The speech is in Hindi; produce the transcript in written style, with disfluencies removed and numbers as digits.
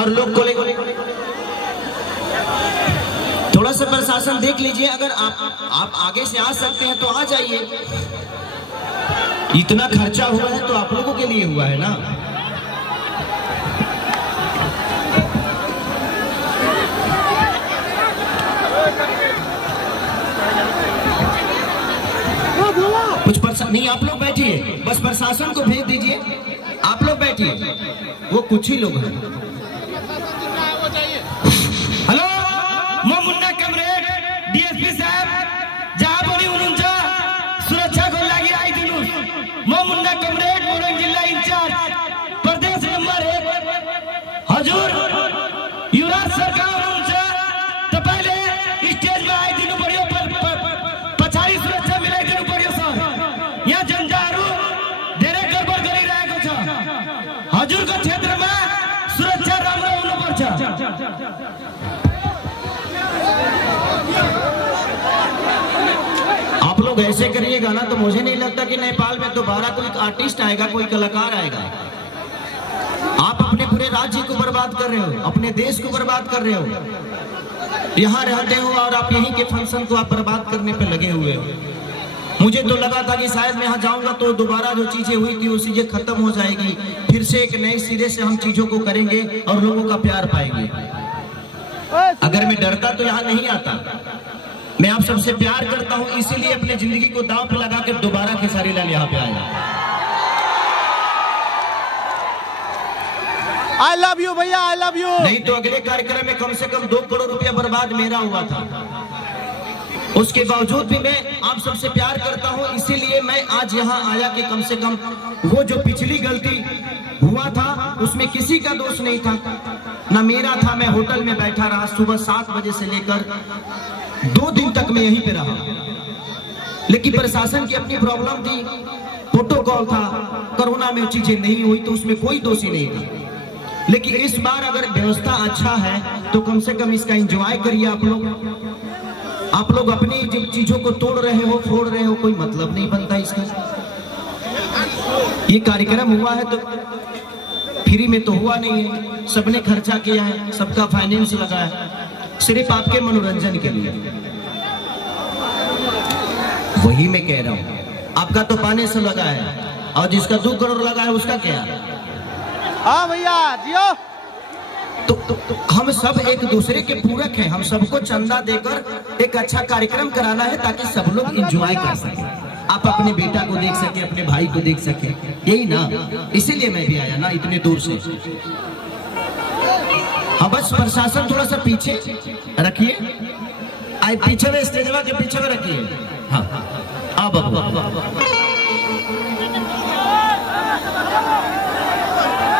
और लोग को थोड़ा सा प्रशासन देख लीजिए, अगर आप आगे से आ सकते हैं तो आ जाइए। इतना खर्चा हुआ है तो आप लोगों के लिए हुआ है ना। कुछ नहीं, आप लोग बैठिए, बस प्रशासन को भेज दीजिए। आप लोग बैठिए, वो कुछ ही लोग हैं। हेलो, मैं मुन्ना कमरेड डीएसपी साहब जहां बोली उनका सुरक्षा को लगी आई दिनु। मैं मुन्ना कमरेड मोरंग जिला इंचार्ज प्रदेश नंबर 1 हजूर युवराज सरकार उनसे तो पहले स्टेज में आई दिनु बढ़िया पछाड़ी सुरक्षा मिलाई दिनु बढ़िया सर। यहाँ जंजारू डेरे गड़बड़ करी रहे को हजूर का क्षेत्र में सुरक्षा राम राम पर आप लोग ऐसे करिएगा ना तो मुझे नहीं लगता कि नेपाल में दोबारा कोई आर्टिस्ट आएगा, कोई कलाकार आएगा। आप अपने पूरे राज्य को बर्बाद कर रहे हो, अपने देश को बर्बाद कर रहे हो। यहाँ रहते हो और आप यहीं के फंक्शन को आप बर्बाद करने पे लगे हुए हो। मुझे तो लगा था कि शायद मैं यहाँ जाऊंगा तो दोबारा जो चीजें हुई थी वो चीजें खत्म हो जाएगी, फिर से एक नए सिरे से हम चीजों को करेंगे और लोगों का प्यार पाएंगे। अगर मैं डरता तो यहाँ नहीं आता। मैं आप सबसे प्यार करता हूँ, इसीलिए अपनी जिंदगी को दांव पे लगा कर दोबारा खेसारी लाल यहाँ पे आया। आई लव यू भैया, आई लव यू। नहीं तो अगले कार्यक्रम में कम से कम 2 करोड़ रुपया बर्बाद मेरा हुआ था। उसके बावजूद भी मैं आप सबसे प्यार करता हूँ, इसीलिए मैं आज यहाँ आया कि कम से कम वो जो पिछली गलती हुआ था उसमें किसी का दोष नहीं था, ना मेरा था। मैं होटल में बैठा रहा, सुबह 7 बजे से लेकर 2 दिन तक मैं यहीं पे रहा, लेकिन प्रशासन की अपनी प्रॉब्लम थी, प्रोटोकॉल था, कोरोना में चीजें नहीं हुई तो उसमें कोई दोषी नहीं था। लेकिन इस बार अगर व्यवस्था अच्छा है तो कम से कम इसका एंजॉय करिए। आप लोग अपनी जब चीजों को तोड़ रहे हो, फोड़ रहे हो, कोई मतलब नहीं बनता इसका। ये कार्यक्रम हुआ है तो फ्री में तो हुआ नहीं है, सबने खर्चा किया है, सबका फाइनेंस लगा है, सिर्फ आपके मनोरंजन के लिए। वही मैं कह रहा हूँ, आपका तो पाने से लगा है और जिसका 2 करोड़ लगा है उसका क्या। हाँ भैया जियो। तो हम सब एक दूसरे के पूरक हैं, हम सबको चंदा देकर एक अच्छा कार्यक्रम कराना है ताकि सब लोग एंजॉय कर सके। आप अपने बेटा को देख सके, अपने भाई को देख सके, यही ना, इसीलिए मैं भी आया ना इतने दूर से। अब बस प्रशासन थोड़ा सा पीछे रखिए, पीछे में स्टेजवा के पीछे में रखिए। हाँ अब